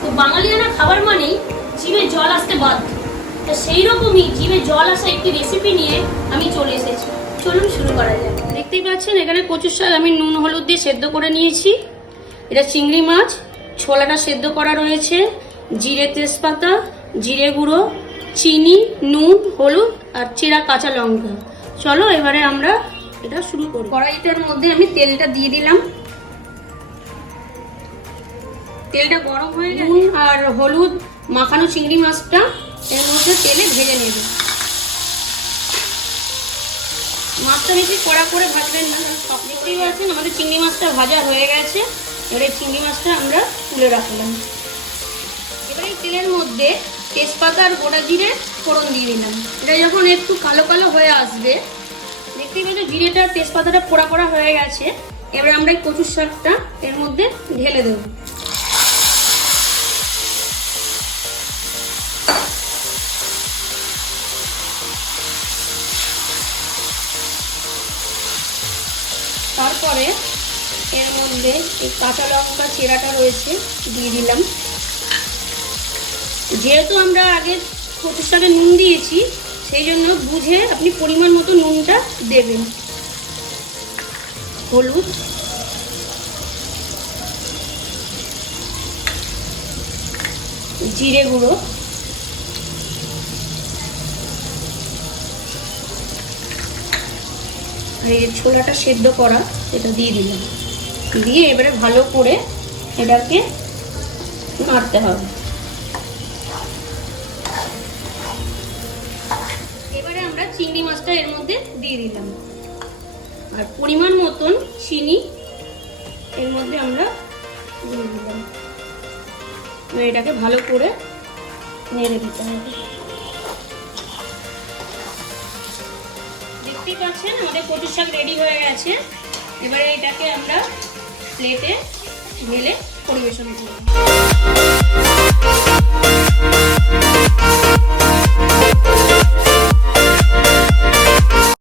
তো বাঙালিয়ানা খাবার মানেই জিভে জল আসতে বাধ্য। তো সেই রকমই জিভে জল আসা একটি রেসিপি নিয়ে আমি চলে এসেছি। চলুন শুরু করা যাক। দেখতেই পাচ্ছেন এখানে কচুর শাক আমি নুন হলুদ দিয়ে সেদ্ধ করে নিয়েছি। এটা চিংড়ি মাছ, ছোলাটা সেদ্ধ করা রয়েছে, জিরে তেজপাতা, জিরে গুঁড়ো, চিনি, নুন, হলুদ আর চেরা কাঁচা লঙ্কা। চলো এবারে আমরা এটা শুরু করি। কড়াইটার মধ্যে আমি তেলটা দিয়ে দিলাম। তেলটা গরম হয়ে গেলে নুন আর হলুদ মাখানো চিংড়ি মাছটা এর মধ্যে তেলে ভেজে নেব। মাছটা বেশি কড়া করে ভাজবেন না, সব দেখতেই পাচ্ছেন আমাদের চিংড়ি মাছটা ভাজা হয়ে গেছে। এবার এই চিংড়ি মাছটা আমরা তুলে রাখলাম। এবার এই তেলের মধ্যে তেজপাতা আর গোটা জিরে ফোড়ন দিয়ে দিলাম। এটা যখন একটু কালো কালো হয়ে আসবে, দেখতেই পাচ্ছেন জিরেটা তেজপাতাটা পোড়া পোড়া হয়ে গেছে। এবার আমরা এই কচুর শাকটা এর মধ্যে ঢেলে দেবো। তারপরে এর মধ্যে এই কাঁচা লঙ্কা চেরাটা রয়েছে দিয়ে দিলাম। যেহেতু আমরা আগে কচুর শাকে নুন দিয়েছি, সেই জন্য বুঝে আপনি পরিমাণ মতো নুনটা দেবেন। হলুদ, জিরে গুঁড়ো, এই ছোলাটা সেদ্ধ করা এটা দিয়ে দিলাম। দিয়ে এবারে ভালো করে এটাকে নাড়তে হবে। এবারে আমরা চিংড়ি মাছটা এর মধ্যে দিয়ে দিলাম আর পরিমাণ মতন চিনি এর মধ্যে আমরা দিয়ে দিলাম। এটাকে ভালো করে নেড়ে দিতে হবে। দেখতেই পাচ্ছেন আমাদের কচুর শাক রেডি হয়ে গেছে। এবারে এটাকে আমরা প্লেটে ঢেলে পরিবেশন করব।